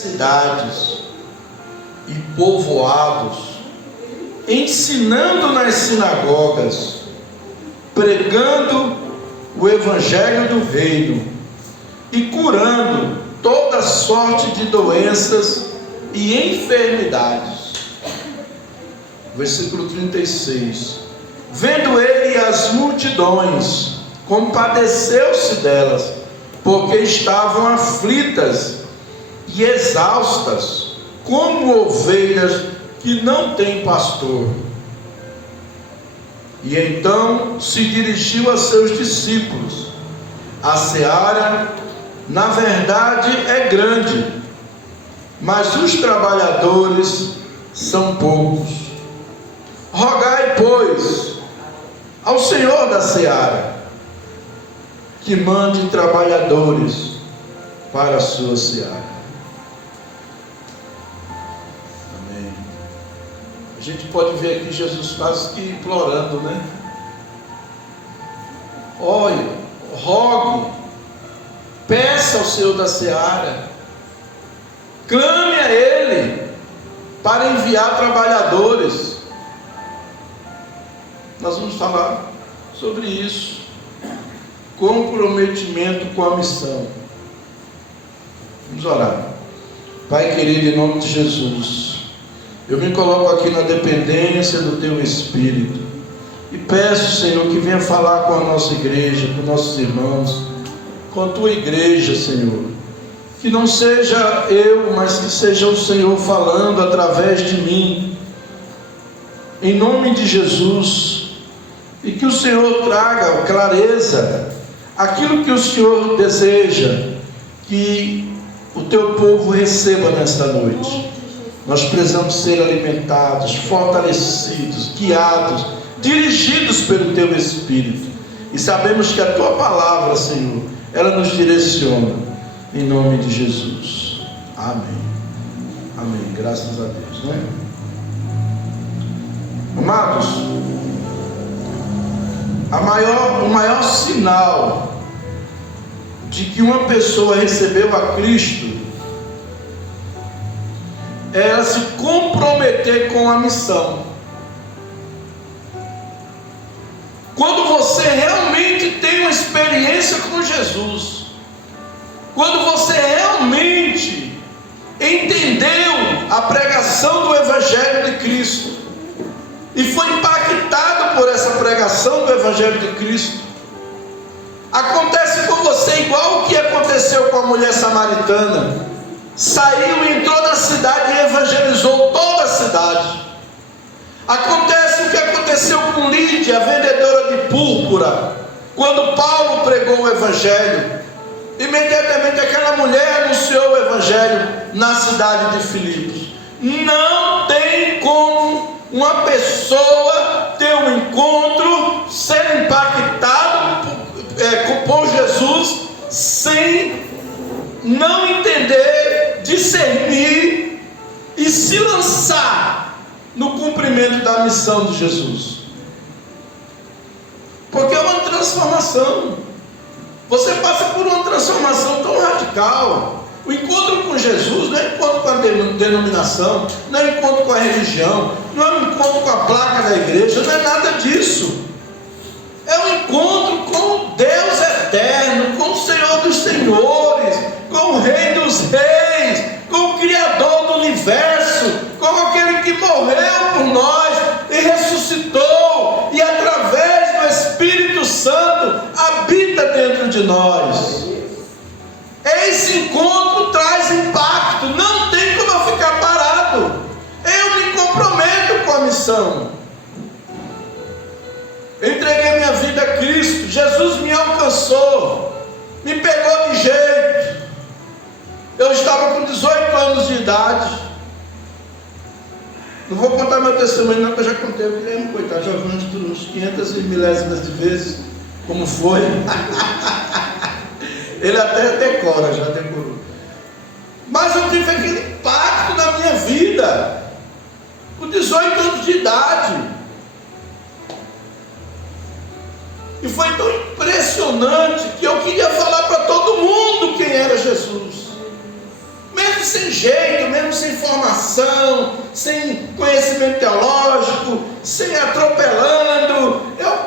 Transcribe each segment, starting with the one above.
cidades e povoados, ensinando nas sinagogas, pregando o evangelho do reino e curando toda sorte de doenças e enfermidades. Versículo 36. Vendo ele as multidões, compadeceu-se delas, porque estavam aflitas e exaustas, como ovelhas que não têm pastor. E então se dirigiu a seus discípulos: a seara, na verdade, é grande, mas os trabalhadores são poucos. Rogai, pois, ao Senhor da seara, que mande trabalhadores para a sua seara. Amém. A gente pode ver aqui Jesus quase que implorando, né? Olhe, rogue, peça ao Senhor da seara, clame a Ele para enviar trabalhadores. Nós vamos falar sobre isso. Comprometimento com a missão. Vamos orar. Pai querido, em nome de Jesus, eu me coloco aqui na dependência do Teu Espírito e peço, Senhor, que venha falar com a nossa igreja, com nossos irmãos, com a Tua igreja, Senhor. Que não seja eu, mas que seja o Senhor falando através de mim, em nome de Jesus. E que o Senhor traga clareza, aquilo que o Senhor deseja que o Teu povo receba nesta noite. Nós precisamos ser alimentados, fortalecidos, guiados, dirigidos pelo Teu Espírito. E sabemos que a Tua palavra, Senhor, ela nos direciona, em nome de Jesus. Amém. Amém. Graças a Deus, né? Amados, o maior sinal de que uma pessoa recebeu a Cristo é ela se comprometer com a missão. Quando você realmente tem uma experiência com Jesus, quando você realmente entendeu a pregação do Evangelho de Cristo e foi impactado por essa pregação do Evangelho de Cristo, acontece com você igual o que aconteceu com a mulher samaritana. Saiu, entrou na cidade e evangelizou toda a cidade. Acontece o que aconteceu com Lídia, a vendedora de púrpura, quando Paulo pregou o Evangelho. Imediatamente aquela mulher anunciou o Evangelho na cidade de Filipos. Não tem como uma pessoa ter um encontro, ser impactado por Jesus, sem não entender, discernir e se lançar no cumprimento da missão de Jesus. Porque é uma transformação. Você passa por uma transformação tão radical. O encontro com Jesus não é encontro com a denominação, não é encontro com a religião, não é um encontro com a placa da igreja, não é nada disso. É um encontro com o Deus eterno, com o Senhor dos senhores, com o Rei dos reis, com o Criador do universo, com aquele que morreu por nós e ressuscitou, e através do Espírito Santo habita dentro de nós. Esse encontro traz impacto. Não tem como eu ficar parado. Eu me comprometo com a missão. Eu entreguei minha vida a Cristo. Jesus me alcançou, me pegou de jeito. Eu estava com 18 anos de idade. Não vou contar meu testemunho não, que eu já contei. Eu lembro, coitado, já vi uns 500 e milésimas de vezes como foi. Ele até decora, já decorou. Mas eu tive aquele impacto na minha vida, com 18 anos de idade. E foi tão impressionante que eu queria falar para todo mundo quem era Jesus. Mesmo mesmo sem jeito, mesmo sem formação, sem conhecimento teológico, sem atropelando, eu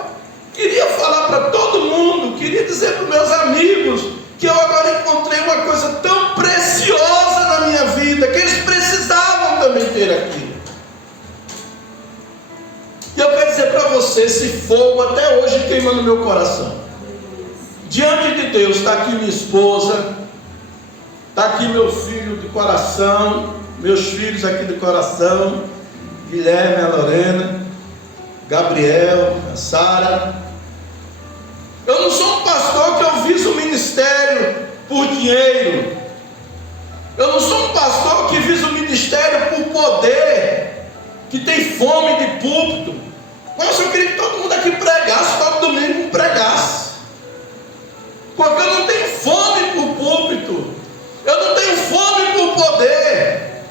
queria falar para todo mundo, queria dizer para os meus amigos, que eu agora encontrei uma coisa tão preciosa na minha vida, que eles precisavam também ter aquilo. E eu quero dizer para você, esse fogo até hoje queima no meu coração. Diante de Deus está aqui minha esposa, está aqui meu filho de coração, meus filhos aqui de coração, Guilherme, a Lorena, Gabriel, a Sara. Eu não sou um pastor que eu viso o ministério por dinheiro. Eu não sou um pastor que visa o ministério por poder, que tem fome de púlpito. Nossa, eu queria que todo mundo aqui pregasse, todo domingo pregasse. Porque eu não tenho fome por púlpito. Eu não tenho fome por poder.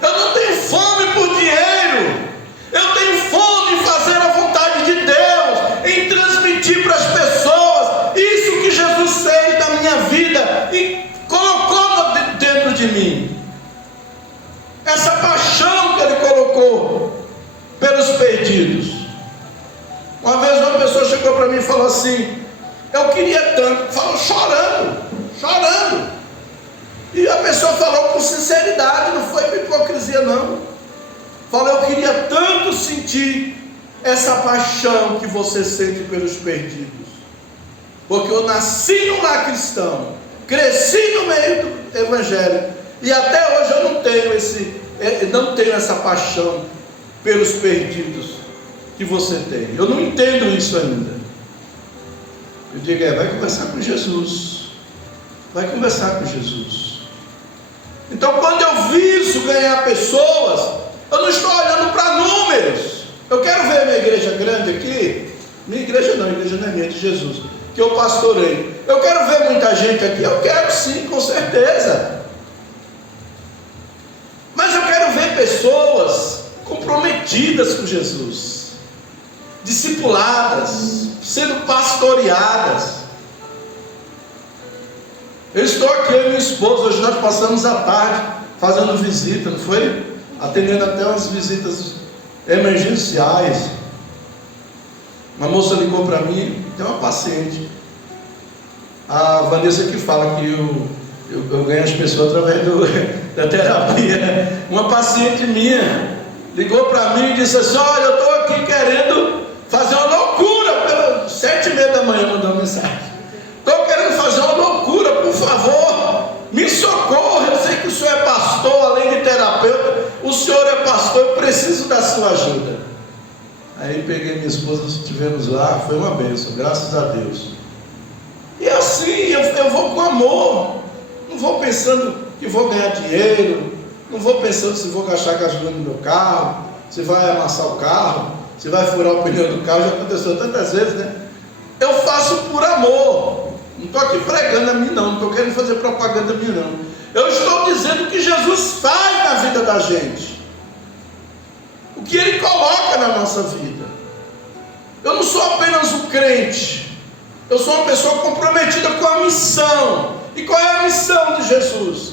Eu não tenho fome por dinheiro. Eu tenho fome em fazer a vontade de Deus, em transmitir para as pessoas isso que Jesus fez na minha vida e colocou dentro de mim. Essa paixão que Ele colocou pelos perdidos. Uma vez uma pessoa chegou para mim e falou assim: eu queria tanto, falou chorando. E a pessoa falou com sinceridade, não foi com hipocrisia não. Falou: eu queria tanto sentir essa paixão que você sente pelos perdidos. Porque eu nasci num lar cristão, cresci no meio do evangelho, e até hoje eu não tenho essa paixão pelos perdidos que você tem. Eu não entendo isso ainda. Eu digo: vai conversar com Jesus. Vai conversar com Jesus. Então, quando eu viso ganhar pessoas, eu não estou olhando para números. Eu quero ver minha igreja grande aqui. Minha igreja não é minha, é de Jesus, que eu pastorei. Eu quero ver muita gente aqui. Eu quero sim, com certeza. Mas eu quero ver pessoas comprometidas com Jesus, discipuladas, sendo pastoreadas. Eu estou aqui, eu e minha esposa, hoje nós passamos a tarde fazendo visita, não foi? Atendendo até umas visitas emergenciais. Uma moça ligou para mim, tem uma paciente, a Vanessa, que fala que eu ganho as pessoas através da terapia. Uma paciente minha ligou para mim e disse assim: olha, eu estou aqui querendo fazer uma loucura, pelas 7h30 da manhã mandou uma mensagem. Estou querendo fazer uma loucura, por favor, me socorra. Eu sei que o senhor é pastor, além de terapeuta, o senhor é pastor, eu preciso da sua ajuda. Aí peguei minha esposa, estivemos lá, foi uma bênção, graças a Deus. E assim, eu vou com amor, não vou pensando que vou ganhar dinheiro, não vou pensando se vou gastar gasolina no meu carro, se vai amassar o carro, se vai furar o pneu do carro. Já aconteceu tantas vezes, né? Eu faço por amor. Não estou aqui pregando a mim não estou querendo fazer propaganda a mim não. Eu estou dizendo o que Jesus faz na vida da gente, o que Ele coloca na nossa vida. Eu não sou apenas um crente, eu sou uma pessoa comprometida com a missão. E qual é a missão de Jesus?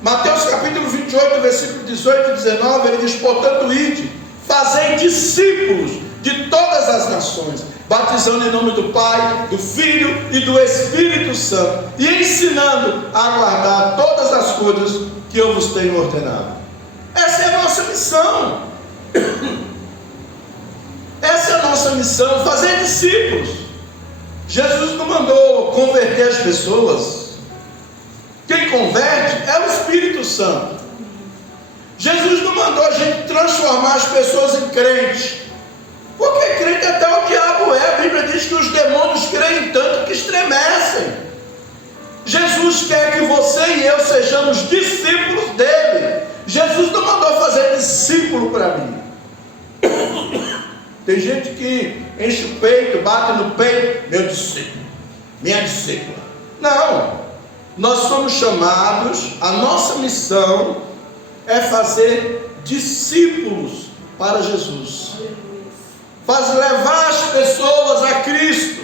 Mateus capítulo 28, versículo 18 e 19, Ele diz: portanto, ide, fazei discípulos de todas as nações, batizando em nome do Pai, do Filho e do Espírito Santo, e ensinando a guardar todas as coisas que eu vos tenho ordenado. Essa é a nossa missão. Essa é a nossa missão, fazer discípulos. Jesus não mandou converter as pessoas. Quem converte é o Espírito Santo. Jesus não mandou a gente transformar as pessoas em crentes, porque crente até o diabo é. A Bíblia diz que os demônios creem tanto que estremecem. Jesus quer que você e eu sejamos discípulos dele. Jesus não mandou fazer discípulo para mim. Tem gente que enche o peito, bate no peito: meu discípulo, minha discípula. Não, nós somos chamados, a nossa missão é fazer discípulos para Jesus. Levar as pessoas a Cristo,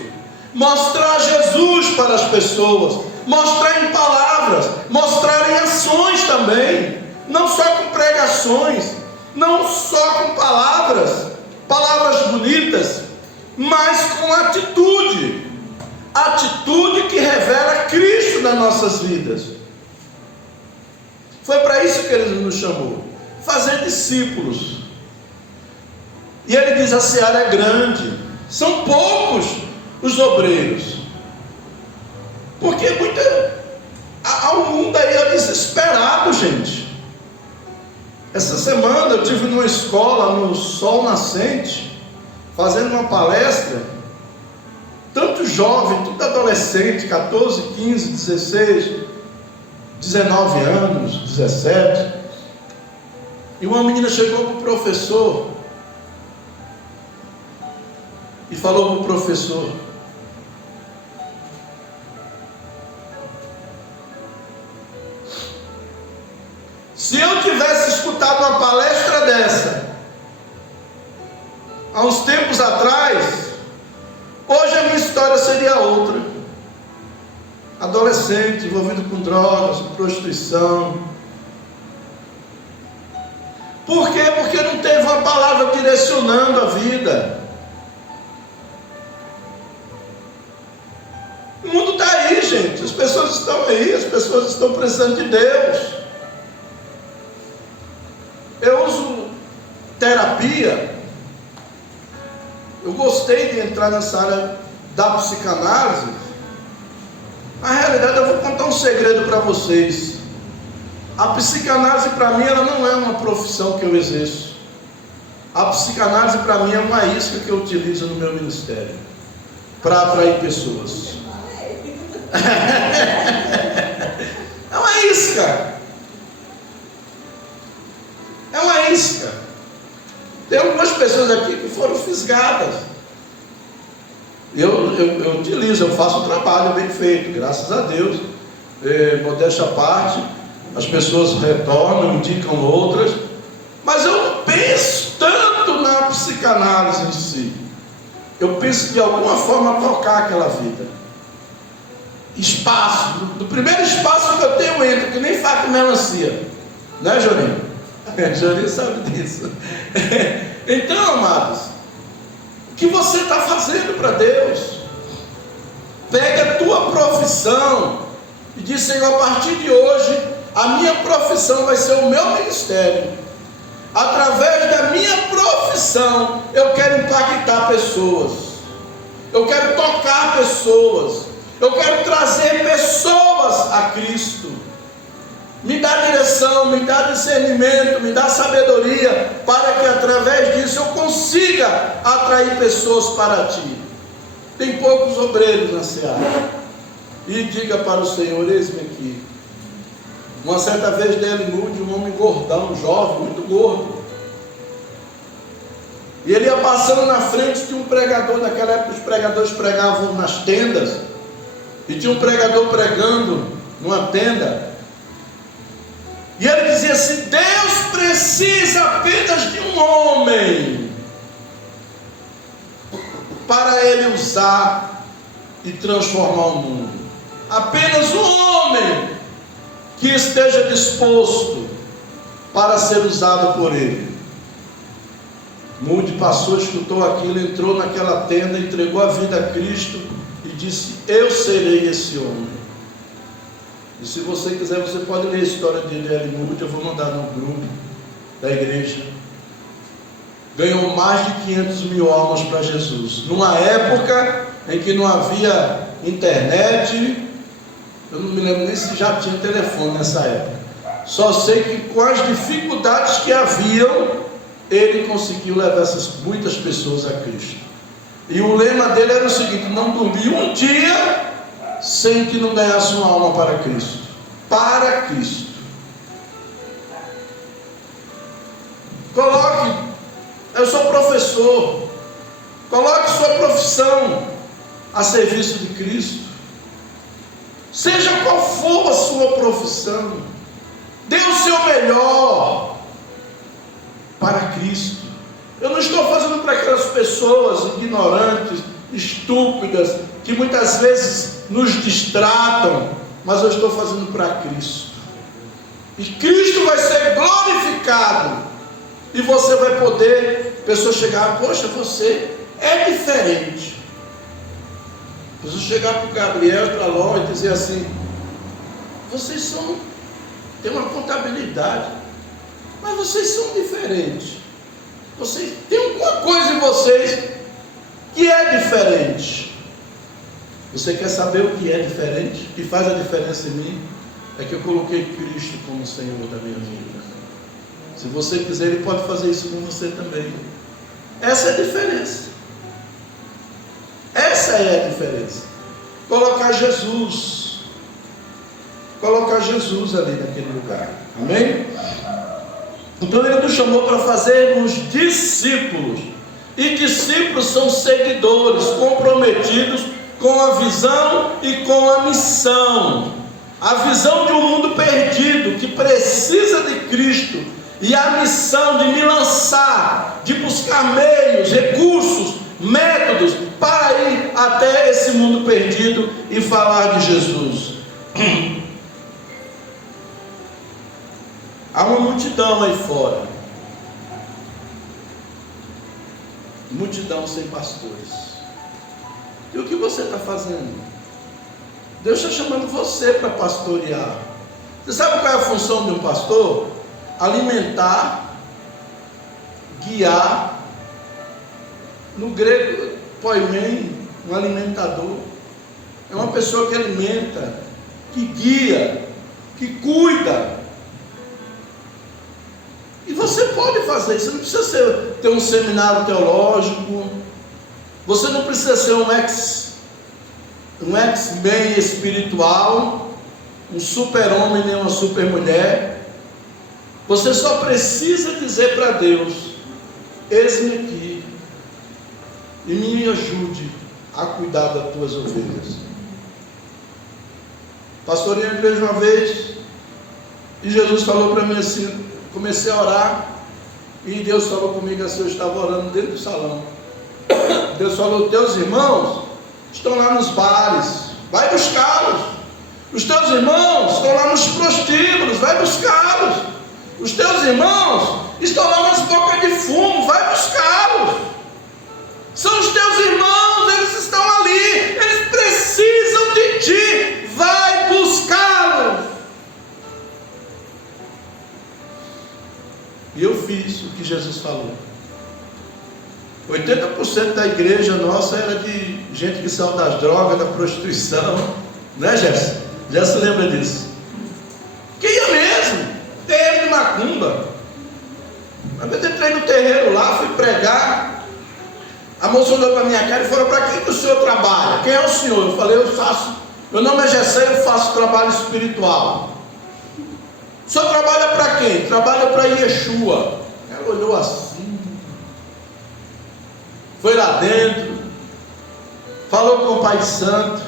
mostrar Jesus para as pessoas, mostrar em palavras, mostrar em ações também, não só com pregações, não só com palavras bonitas, mas com atitude que revela Cristo nas nossas vidas. Foi para isso que Ele nos chamou, fazer discípulos. E Ele diz: a seara é grande, são poucos os obreiros, porque há um mundo aí desesperado, gente. Essa semana eu estive numa escola no Sol Nascente, fazendo uma palestra, tanto jovem, tudo adolescente, 14, 15, 16, 19 anos, 17, e uma menina chegou para o professor e falou para o professor: se eu tivesse escutado uma palestra dessa há uns tempos atrás, hoje a minha história seria outra. Adolescente, envolvido com drogas, com prostituição. Por quê? Porque não teve uma palavra direcionando a vida. O mundo está aí, gente. As pessoas estão aí, as pessoas estão precisando de Deus. Eu uso terapia. Eu gostei de entrar nessa área da psicanálise. Na realidade, eu vou contar um segredo para vocês. A psicanálise para mim, ela não é uma profissão que eu exerço. A psicanálise para mim é uma isca que eu utilizo no meu ministério para atrair pessoas. É uma isca. É uma isca. Tem algumas pessoas aqui que foram fisgadas. Eu utilizo, eu faço um trabalho bem feito, graças a Deus. Modéstia à parte, as pessoas retornam, indicam outras, mas eu não penso tanto na psicanálise em si. Eu penso de alguma forma tocar aquela vida. Espaço, do primeiro espaço que eu tenho, eu entro, que nem faca e melancia, né, Jorinho? Jorinho sabe disso. Então, amados, o que você está fazendo para Deus? Pega a tua profissão e diz: Senhor, a partir de hoje, a minha profissão vai ser o meu ministério. Através da minha profissão, eu quero impactar pessoas, eu quero tocar pessoas, eu quero trazer pessoas a Cristo. Me dá direção, me dá discernimento, me dá sabedoria, para que através disso eu consiga atrair pessoas para Ti. Tem poucos obreiros na seara. E diga para o Senhor: eis-me aqui. Uma certa vez dele mude um homem gordão, jovem, muito gordo. E ele ia passando na frente de um pregador. Naquela época os pregadores pregavam nas tendas. E tinha um pregador pregando numa tenda. E ele dizia assim: Deus precisa apenas de um homem para Ele usar e transformar o mundo. Apenas um homem que esteja disposto para ser usado por Ele. Moody passou, escutou aquilo, entrou naquela tenda, entregou a vida a Cristo e disse: eu serei esse homem. E se você quiser, você pode ler a história de D.L. Moody, eu vou mandar no grupo da igreja. Ganhou mais de 500 mil almas para Jesus, numa época em que não havia internet. Eu não me lembro nem se já tinha telefone nessa época. Só sei que com as dificuldades que haviam, ele conseguiu levar muitas pessoas a Cristo. E o lema dele era o seguinte: não dormia um dia sem que não ganhasse uma alma para Cristo. Para Cristo. Coloque: eu sou professor. Coloque sua profissão a serviço de Cristo. Seja qual for a sua profissão, dê o seu melhor para Cristo. Eu não estou fazendo para aquelas pessoas ignorantes, estúpidas, que muitas vezes nos distratam, mas eu estou fazendo para Cristo. E Cristo vai ser glorificado. E você vai poder, pessoa chegar, poxa, você é diferente. Pessoa chegar para o Gabriel, para a Ló e dizer assim, vocês têm uma contabilidade, mas vocês são diferentes. Vocês tem alguma coisa em vocês que é diferente. Você quer saber o que é diferente? O que faz a diferença em mim? É que eu coloquei Cristo como Senhor da minha vida. Se você quiser, Ele pode fazer isso com você também. Essa é a diferença. Essa é a diferença. Colocar Jesus. Colocar Jesus ali naquele lugar. Amém? Então Ele nos chamou para fazermos discípulos. E discípulos são seguidores, comprometidos com a visão e com a missão. A visão de um mundo perdido, que precisa de Cristo. E a missão de me lançar, de buscar meios, recursos, métodos, para ir até esse mundo perdido e falar de Jesus. Há uma multidão aí fora. Multidão sem pastores. E o que você está fazendo? Deus está chamando você para pastorear. Você sabe qual é a função de um pastor? Alimentar, guiar. No grego, poimen, um alimentador. É uma pessoa que alimenta, que guia, que cuida. E você pode fazer isso. Você não precisa ter um seminário teológico. Você não precisa ser um ex-man espiritual, um super-homem nem uma super-mulher. Você só precisa dizer para Deus: eis-me aqui, e me ajude a cuidar das tuas ovelhas. Pastorei a igreja uma vez, e Jesus falou para mim assim, comecei a orar, e Deus falou comigo assim, eu estava orando dentro do salão. Deus falou: teus irmãos estão lá nos bares, vai buscá-los. Os teus irmãos estão lá nos prostíbulos, vai buscá-los. Os teus irmãos estão lá nas bocas de fumo, vai buscá-los. São os teus irmãos, eles estão ali, eles precisam de ti, vai buscá-los. E eu fiz o que Jesus falou. 80% da igreja nossa era de gente que saiu das drogas, da prostituição, né, Gerson? Já se lembra disso? Que ia mesmo, terreiro de macumba. Uma vez eu entrei no terreiro lá, fui pregar. A moça olhou para minha cara e falou: para quem que o senhor trabalha? Quem é o senhor? Eu falei: meu nome é Gessé, eu faço trabalho espiritual. O senhor trabalha para quem? Trabalha para Yeshua. Ela olhou assim, foi lá dentro, falou com o Pai Santo,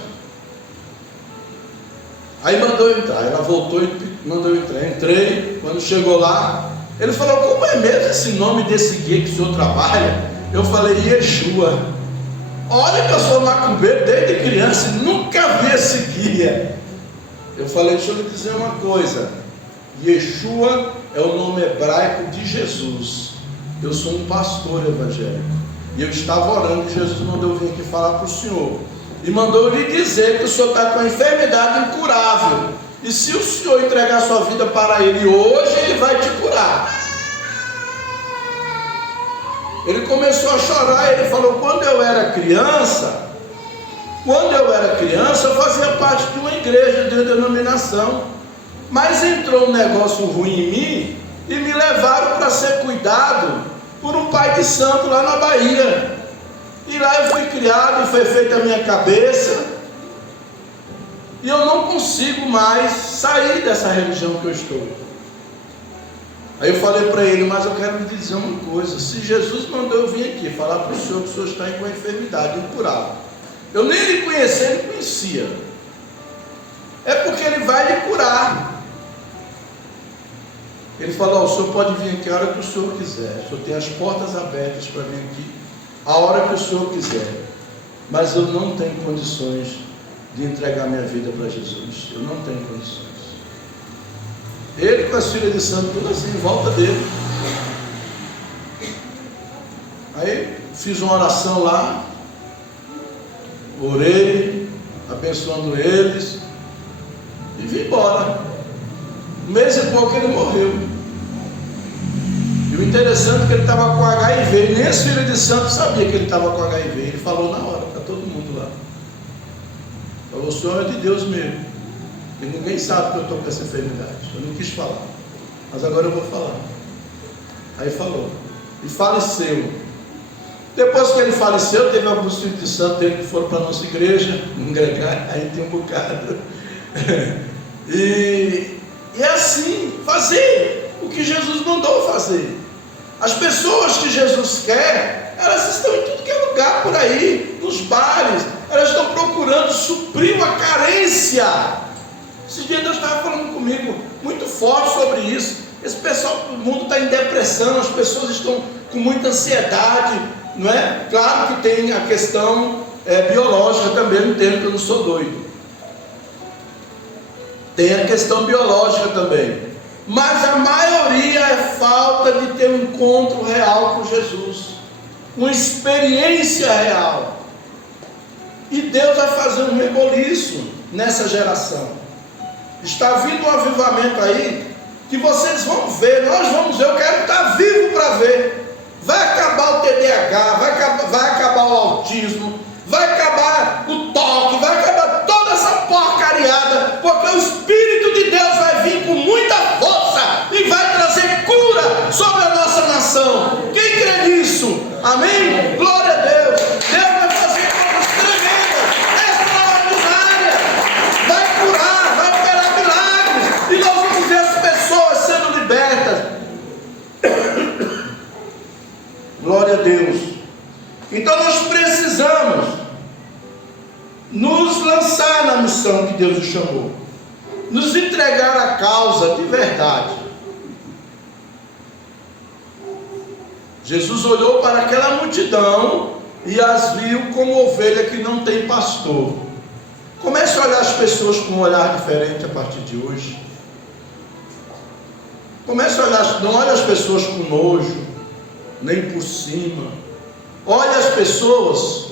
aí mandou eu entrar. Ela voltou e mandou eu entrar. Entrei, quando chegou lá, ele falou: como é mesmo esse nome desse guia que o senhor trabalha? Eu falei: Yeshua. Olha que eu sou macumbeiro desde criança e nunca vi esse guia. Eu falei: deixa eu lhe dizer uma coisa, Yeshua é o nome hebraico de Jesus. Eu sou um pastor evangélico. E eu estava orando, e Jesus mandou eu vir aqui falar para o senhor. E mandou lhe dizer que o senhor está com uma enfermidade incurável. E se o senhor entregar sua vida para Ele hoje, Ele vai te curar. Ele começou a chorar. Ele falou: quando eu era criança, eu fazia parte de uma igreja, de uma denominação. Mas entrou um negócio ruim em mim e me levaram para ser cuidado por um pai de santo lá na Bahia. E lá eu fui criado e foi feita a minha cabeça. E eu não consigo mais sair dessa religião que eu estou. Aí eu falei para ele: mas eu quero lhe dizer uma coisa. Se Jesus mandou eu vir aqui falar para o senhor que o senhor está com uma enfermidade incurável, eu nem lhe conhecia, ele conhecia. É porque Ele vai lhe curar. Ele falou: o senhor pode vir aqui a hora que o senhor quiser. O senhor tem as portas abertas para vir aqui a hora que o senhor quiser. Mas eu não tenho condições de entregar minha vida para Jesus. Eu não tenho condições. Ele com as filhas de santo, tudo assim, em volta dele. Aí fiz uma oração lá, orei, abençoando eles, e vim embora. Um mês e pouco ele morreu. E o interessante é que ele estava com HIV, e nem as filhas de santo sabiam que ele estava com HIV. Ele falou na hora, para todo mundo lá. Falou, o Senhor é de Deus mesmo. E ninguém sabe que eu estou com essa enfermidade. Eu não quis falar, mas agora eu vou falar. Aí falou, e faleceu. Depois que ele faleceu, teve alguns filhos de santo dele que foram para a nossa igreja, aí tem um bocado. E é assim, fazer o que Jesus mandou fazer. As pessoas que Jesus quer, elas estão em tudo que é lugar por aí, nos bares, elas estão procurando suprir uma carência. Esse dia Deus estava falando comigo muito forte sobre isso. Esse pessoal, o mundo está em depressão, as pessoas estão com muita ansiedade, não é? Claro que tem a questão biológica também, eu entendo que eu não sou doido. Tem a questão biológica também. Mas a maioria é falta de ter um encontro real com Jesus, uma experiência real. E Deus vai fazer um reboliço nessa geração. Está vindo um avivamento aí, que vocês vão ver, nós vamos ver, eu quero estar vivo para ver. Vai acabar o TDAH, vai acabar o autismo, vai acabar o toque, vai acabar toda essa porcariada, porque o Espírito de Deus vai vir com muita força e vai trazer cura sobre a nossa nação. Quem crê nisso? Amém? Glória a Deus. Deus vai fazer coisas tremendas, extraordinárias, vai curar, vai operar milagres, e nós vamos ver as pessoas sendo libertas. Glória a Deus. Então nós precisamos nos lançar na missão que Deus nos chamou, nos entregar à causa de verdade. Jesus olhou para aquela multidão e as viu como ovelha que não tem pastor. Comece a olhar as pessoas com um olhar diferente a partir de hoje. Comece a olhar, não olhe as pessoas com nojo, nem por cima. Olhe as pessoas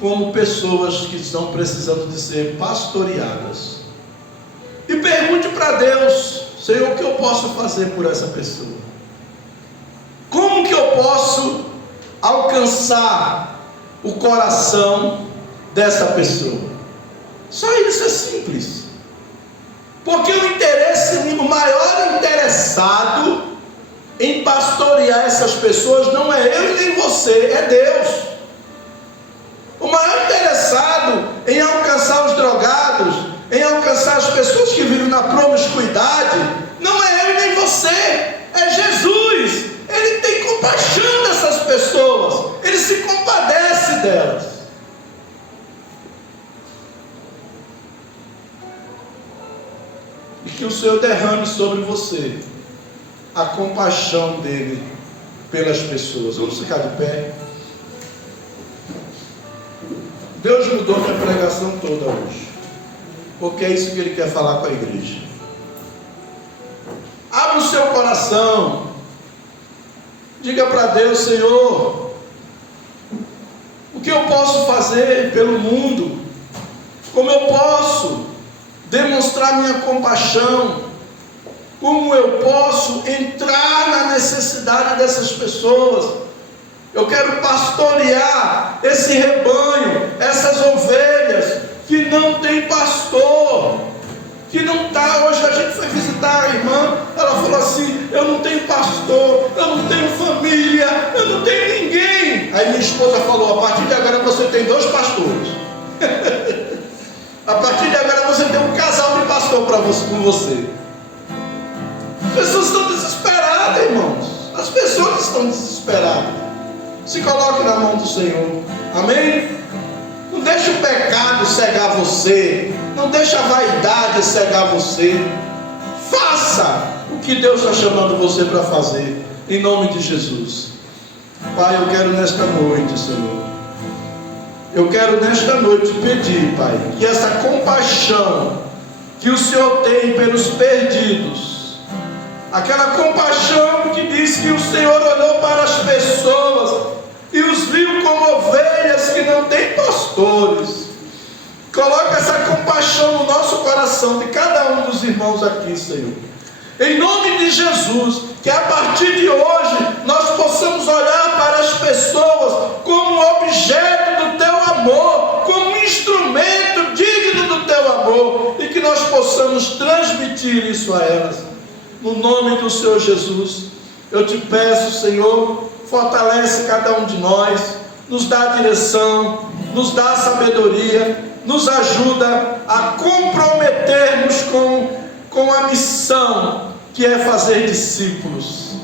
como pessoas que estão precisando de ser pastoreadas. E pergunte para Deus: Senhor, o que eu posso fazer por essa pessoa? Como que eu posso alcançar o coração dessa pessoa? Só isso é simples. Porque o maior interessado em pastorear essas pessoas não é eu e nem você, é Deus. O maior interessado em alcançar os drogados, em alcançar as pessoas que vivem na promiscuidade, não é eu e nem você, é Jesus. Ele tem compaixão dessas pessoas, ele se compadece delas. E que o Senhor derrame sobre você a compaixão dele pelas pessoas. Vamos ficar de pé. Deus mudou minha pregação toda hoje, porque é isso que Ele quer falar com a igreja. Abra o seu coração, diga para Deus: Senhor, o que eu posso fazer pelo mundo? Como eu posso demonstrar minha compaixão? Como eu posso entrar na necessidade dessas pessoas? Eu quero pastorear esse rebanho, essas ovelhas que não tem pastor, que não está. Hoje a gente foi visitar a irmã, ela falou assim: eu não tenho pastor, eu não tenho família, eu não tenho ninguém. Aí minha esposa falou: a partir de agora você tem 2 pastores. A partir de agora você tem um casal de pastor com você. As pessoas estão desesperadas, irmãos. As pessoas estão desesperadas. Se coloque na mão do Senhor. Amém? Não deixe o pecado cegar você. Não deixe a vaidade cegar você. Faça o que Deus está chamando você para fazer, em nome de Jesus. Pai, eu quero nesta noite, Senhor, Eu quero nesta noite pedir, Pai, que essa compaixão que o Senhor tem pelos perdidos, aquela compaixão que diz que o Senhor olhou para as pessoas e os viu como ovelhas que não têm pastores, coloca essa compaixão no nosso coração de cada um dos irmãos aqui, Senhor. Em nome de Jesus, que a partir de hoje nós possamos olhar para as pessoas como objeto do Teu amor, como instrumento digno do Teu amor, e que nós possamos transmitir isso a elas. No nome do Senhor Jesus, eu te peço, Senhor, fortalece cada um de nós, nos dá direção, nos dá sabedoria, nos ajuda a comprometermos com a missão que é fazer discípulos.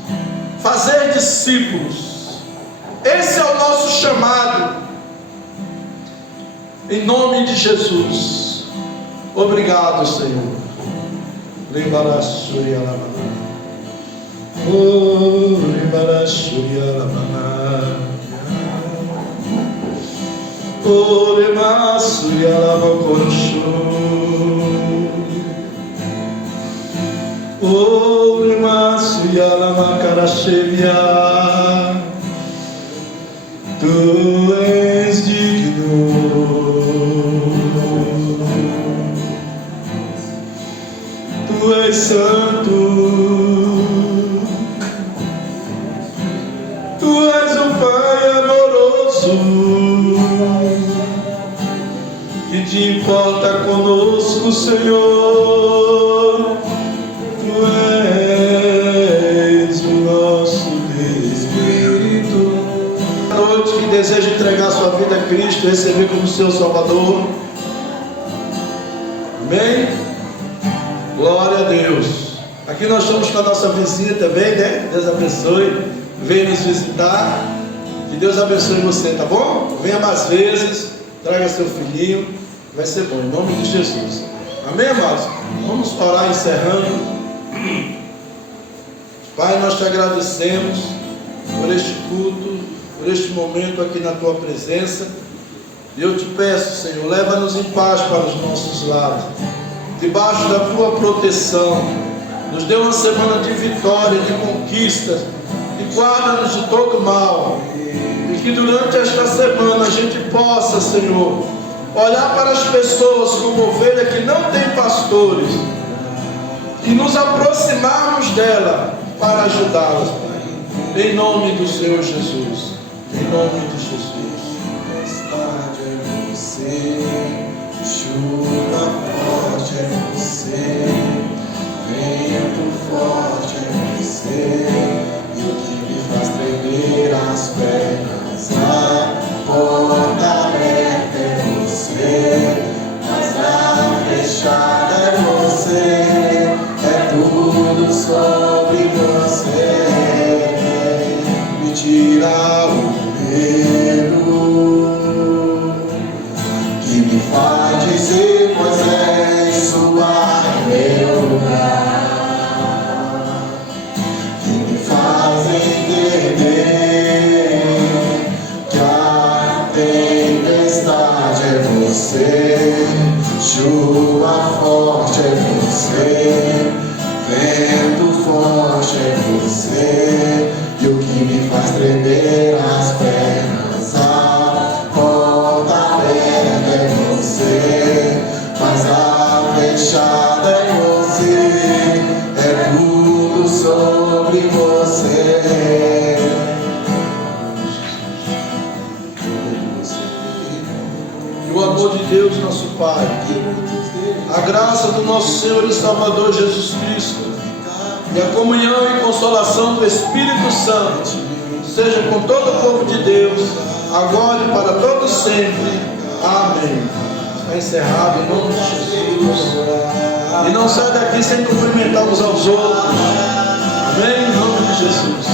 Fazer discípulos. Esse é o nosso chamado. Em nome de Jesus. Obrigado, Senhor. Tu és digno, Tu és santo, Tu és um Pai amoroso, que te importa conosco, Senhor. Tu és o nosso Espírito. A noite que deseja entregar sua vida a Cristo, receber como seu Salvador. Amém? Glória a Deus. Aqui nós estamos com a nossa vizinha também, né? Deus abençoe. Venha nos visitar. Que Deus abençoe você, tá bom? Venha mais vezes. Traga seu filhinho. Vai ser bom, em nome de Jesus. Amém, amados? Vamos orar encerrando. Pai, nós te agradecemos por este culto, por este momento aqui na tua presença. E eu te peço, Senhor, leva-nos em paz para os nossos lares, debaixo da tua proteção. Nos dê uma semana de vitória, de conquistas, e guarda-nos de todo mal. E que durante esta semana a gente possa, Senhor, olhar para as pessoas como ovelha que não tem pastores e nos aproximarmos dela para ajudá-las, Pai. Em nome do Senhor Jesus. Em nome de Jesus. Tempestade é você, chuva forte é você, vento forte é você, e o que me faz tremer as pernas, a porta aberta é você, mas a fechada é você, é tudo sobre você. Me tira o medo que me faz dizer, Moisés, suba em meu lugar, que me faz entender que a tempestade é você, chuva forte é você, vento forte é você, e o que me faz tremer as pernas, a porta aberta é você, mas a fechada é você, é tudo sobre você. E o amor de Deus, nosso Pai, a graça do nosso Senhor e Salvador Jesus Cristo, e a comunhão e consolação do Espírito Santo seja com todo o povo de Deus, agora e para todos sempre. Amém. Está encerrado em nome de Jesus. E não sai daqui sem cumprimentar uns aos outros. Amém, em nome de Jesus.